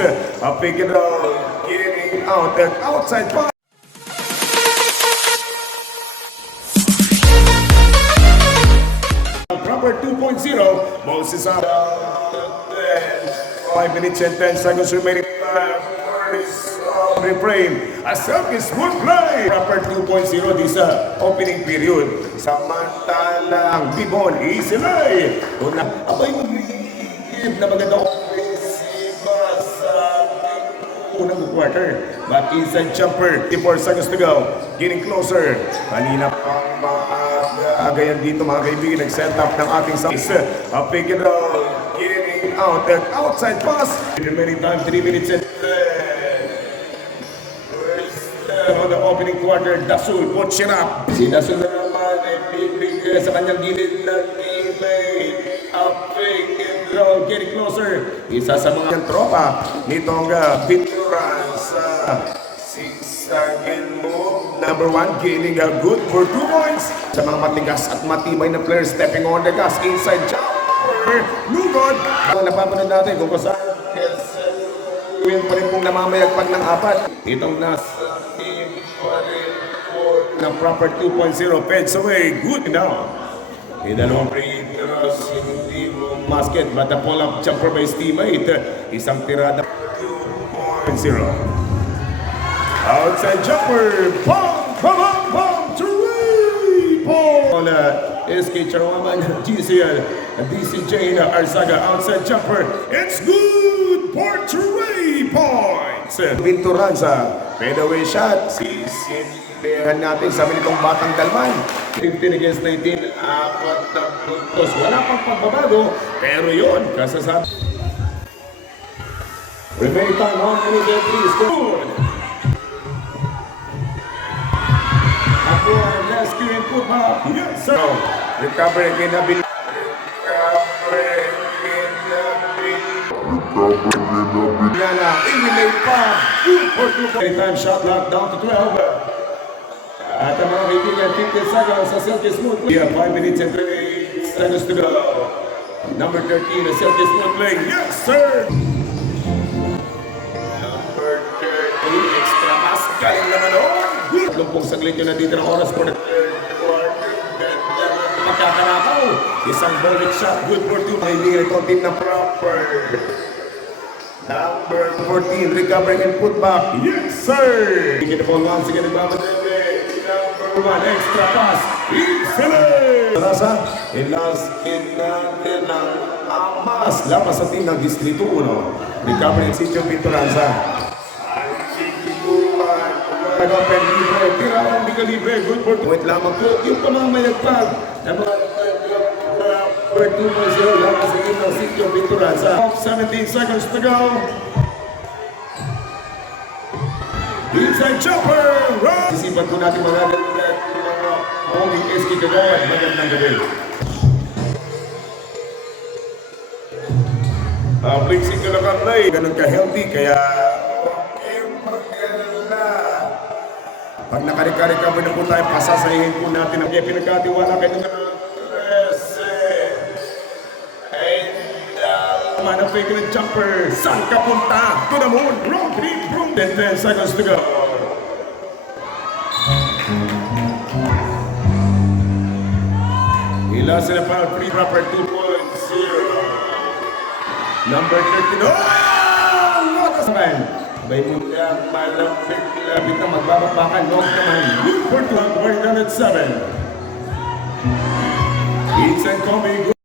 Pick it up, getting out and outside pass. Proper 2.0. Moses up. 5 minutes and 10 seconds remaining. Reframe. A selfish smooth play. Proper 2.0 this opening period. Samantalang Bibon Isilay. Abay mag-give na magandang unang quarter. Back inside jumper. 54 seconds to go. Getting closer. Kanina pang agayan dito mga kaibigan. Nag-set up ng ating size. Pick it up. Getting out and outside pass. Remaining time 3 minutes and on the opening quarter. Dasul put it up. Si Dasul na naman ay bibigay sa kanyang gilid na teammate. Pick and roll. Getting closer. Isa sa mga tropa nitong Bituran sa 6-second move. Number 1, gaining a good for 2 points. Sa mga matigas at matibay na players stepping on the gas. Inside jumper. Lugod. Napapanood natin kung saan win pa rin pong namamayagpag ng 4. Itong nasa team pa rin po ng proper 2.0. Feds away. Good now. Dalawang free throws, hindi mo basket, but the pull-up jumper by his teammate. Isang tirada 2.0. Outside jumper. Bang! Bang! Bang! 3 point! SK Charawaman, GCL, DCJ Arzaga. Outside jumper. It's good for 3 points. Binturanza. Fadeaway shot. Sisindihan natin sa minitong Batang Dalman. 15 against 19. 4 na puntos. Wala pang pagbabago. Pero yun, kasasabi. Remaining time, 1 minute and 3 score. Ako ang last cue and put back. Yes, sir. Recover again na bin. Yana, eliminate pa. Good for 2 points. Time shot clock down to 12. At ang mga kaibigan, 15 seconds sa Silky Smooth play. 5 minutes and 3 seconds to go. Number 13, a Silky Smooth play. Yes, sir! Number 13, extra pass. Galing naman o. Lumpong saglit yun na dito ng oras for the third quarter. Magkakanakaw. Isang bullet shot. Good for 2. Kaibigan itong team na proper. Number 14, recovering and put back. Yes, sir! Get the ball once again. One extra pass. Excellent! Rasa, ilaskin natin ang amas. Lapas sa team ng Distrito 1. Recovery and sitio Binturanza. Ang sitituan. Nag-open libre. Tirawan di ka libre. Good for 2. Wait lamang po. Yung pamamayagpag. Naman 2.0 lapas sa team ng sitio Binturanza. 17 seconds to go. Inside jumper. Run! Isipan ko natin mga Holding SK Kagawan, magandang gabi. Flexing ka lang ang play, ganun ka-healthy, kaya okay, maganda. Pag nakari-recover na po tayo, pasasayin po natin ang pinagkatiwala kayo ng 13. And man, fake na jumper. Saan ka punta? To the moon. Wrong 3, wrong 10 seconds to go. Ila sila pa free proper 2.0. Number 13. Oh! What a sign! Bay mula malapit na magbababakan. Long naman. Good for 2. 107. It's and coming.